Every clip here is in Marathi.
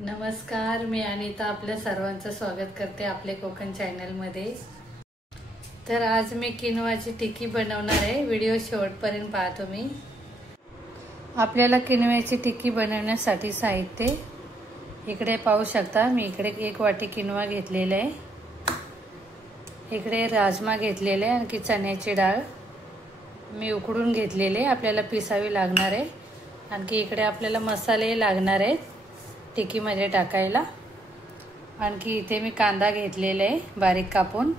नमस्कार, मी अनिता आपल्या सर्वांचं स्वागत करते आपले कोकण चॅनलमध्ये। तर आज मी किनवाची टिक्की बनवणार आहे। व्हिडिओ शेवटपर्यंत पहा तुम्ही। आपल्याला किनव्याची टिक्की बनवण्यासाठी साहित्य इकडे पाहू शकता। मी इकडे 1 वाटी किनवा घेतलेला आहे, इकडे राजमा घेतलेले आहे, आणखी चण्याची डाळ मी उकडून घेतलेले आपल्याला पिसावी लागणार आहे। आणखी इकडे आपल्याला मसाले लागणार आहेत टिक्कीमध्ये टाकायला। आणखी इथे मी कांदा घेतलेला आहे बारीक कापून,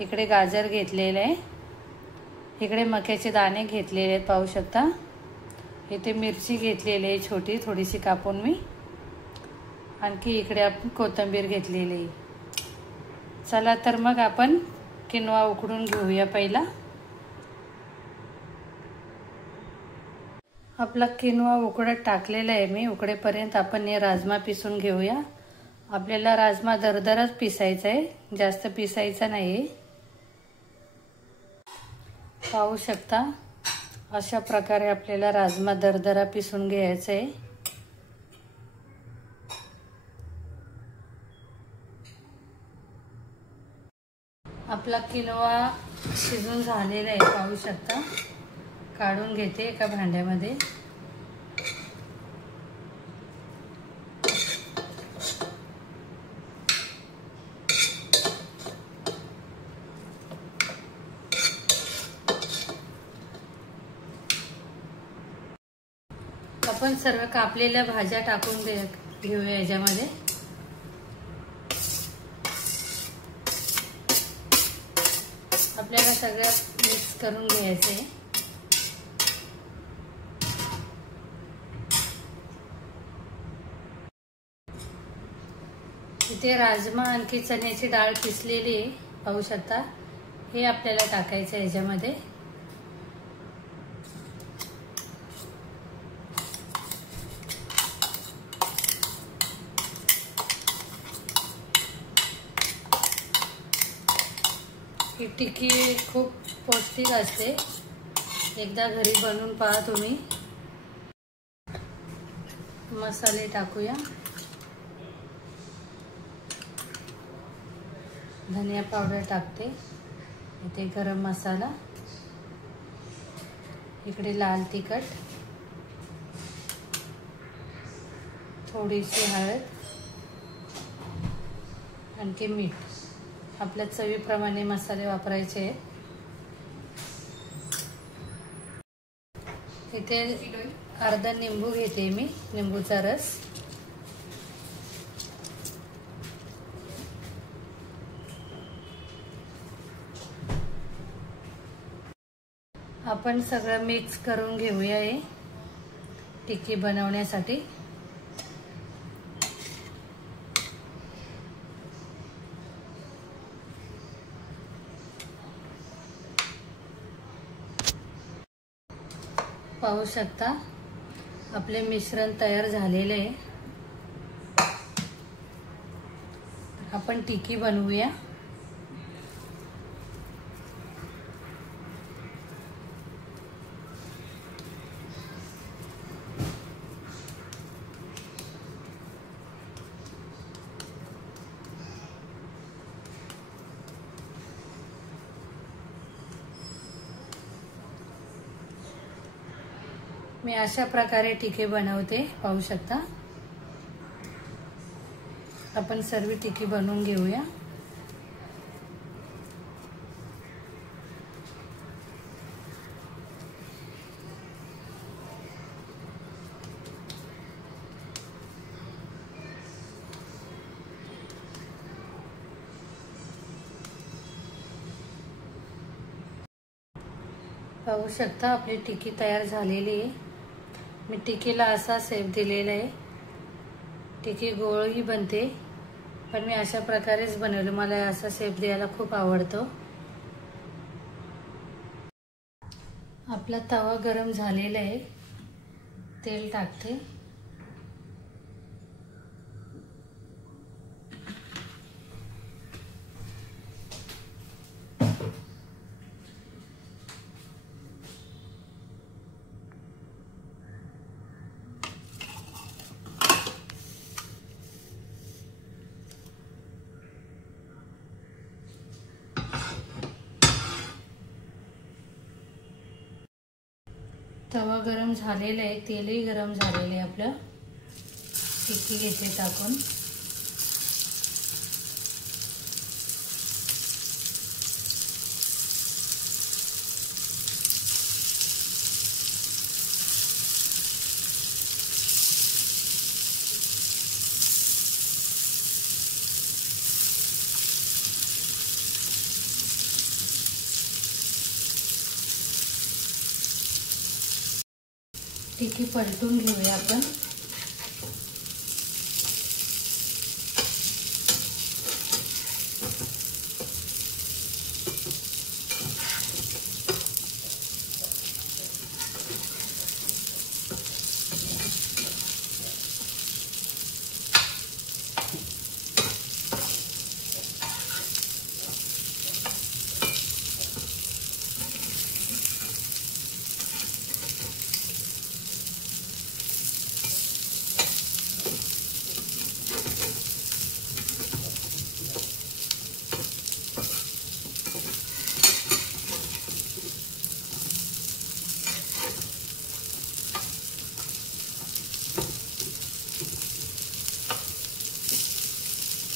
इकडे गाजर घेतलेले आहे, इकडे मक्याचे दाणे घेतलेले आहेत पाहू शकता। इथे मिरची घेतलेली आहे छोटी थोडीशी कापून मी, आणखी इकडे आपण कोथिंबीर घेतलेली आहे। चला तर मग आपण किनवा उकडून घेऊया पहिला। आपला किनवा उकडत टाकलेला आहे मी, उकडेपर्यंत आपण हे राजमा पिसून घेऊया। आपल्याला राजमा दरदरच पिसायचा आहे, जास्त पिसायचा नाही। पाहू शकता अशा प्रकारे आपल्याला राजमा दरदरा पिसून घ्यायचा आहे। आपला किनवा शिजून झालेला आहे पाहू शकता। काढून घेते एका भांड्यामध्ये। आपण सर्व कापलेल्या भाज्या टाकून घेऊया याच्यामध्ये। आपल्याला सगळं मिक्स करून घ्यायचे। इथे राजमा आणखी चण्याची डाळ पिसलेली आहे पाहू शकता। हे आपल्याला टाकायचं आहे याच्यामध्ये। ही टिक्की खूप पौष्टिक असते, एकदा घरी बनवून पहा तुम्ही। मसाले टाकूया। धनिया पावडर टाकते, इथे गरम मसाला, इकडे लाल तिखट, थोडीशी हळद, आणखी मीठ। आपल्या चवीप्रमाणे मसाले वापरायचे आहेत। इथे अर्धा निंबू घेते मी, निंबूचा रस। आपण सगळं मिक्स करून घेऊया हे टिक्की बनवण्यासाठी। पाहू शकता आपले मिश्रण तयार झालेले आहे। आपण टिक्की बनवूया। मी अशा प्रकारे टिक्की बनवते पाहू शकता। आपण सर्व टिक्की बनवून घेऊया। पाहू शकता आपली टिक्की तयार झालेली आहे। मी टिक्कीला असा शेप दिलेला आहे। टिक्की गोळही बनते, पण मी अशा प्रकारेच बनवले, मला असा शेप द्यायला खूप आवडतो। आपला तवा गरम झालेला आहे, तेल टाकते। तवा गरम झालेला आहे, तेलही गरम झालेलं आहे आपलं. टिक्की घेते टाकून. टिक्की पलटून घेऊया आपण.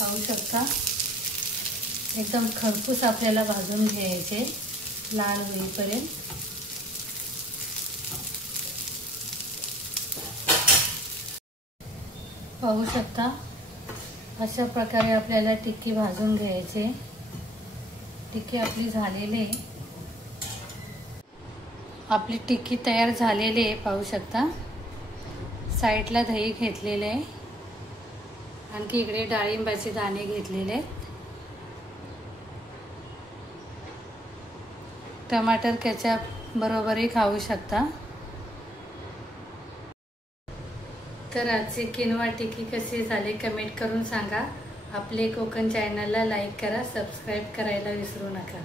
पाहू शकता एकदम खरपूस आपल्याला भाजून घ्यायचे, लाल होईपर्यंत. पाहू शकता अशा प्रकारे आपल्याला टिक्की भाजून घ्यायचे. टिक्की आपली झालेली आहे. आपली टिक्की तयार झालेली आहे. पाहू शकता साईडला दही घेतलेले आहे. आणखी इकडे डाळिंबाचे दाणे घेतलेले आहेत. टमाटर केचप बरोबरही खाऊ शकता. तर आजचे किनवा टिक्की कसे झाले कमेंट करून सांगा. आपले कोकण चॅनलला लाईक करा, सबस्क्राईब करायला विसरू नका.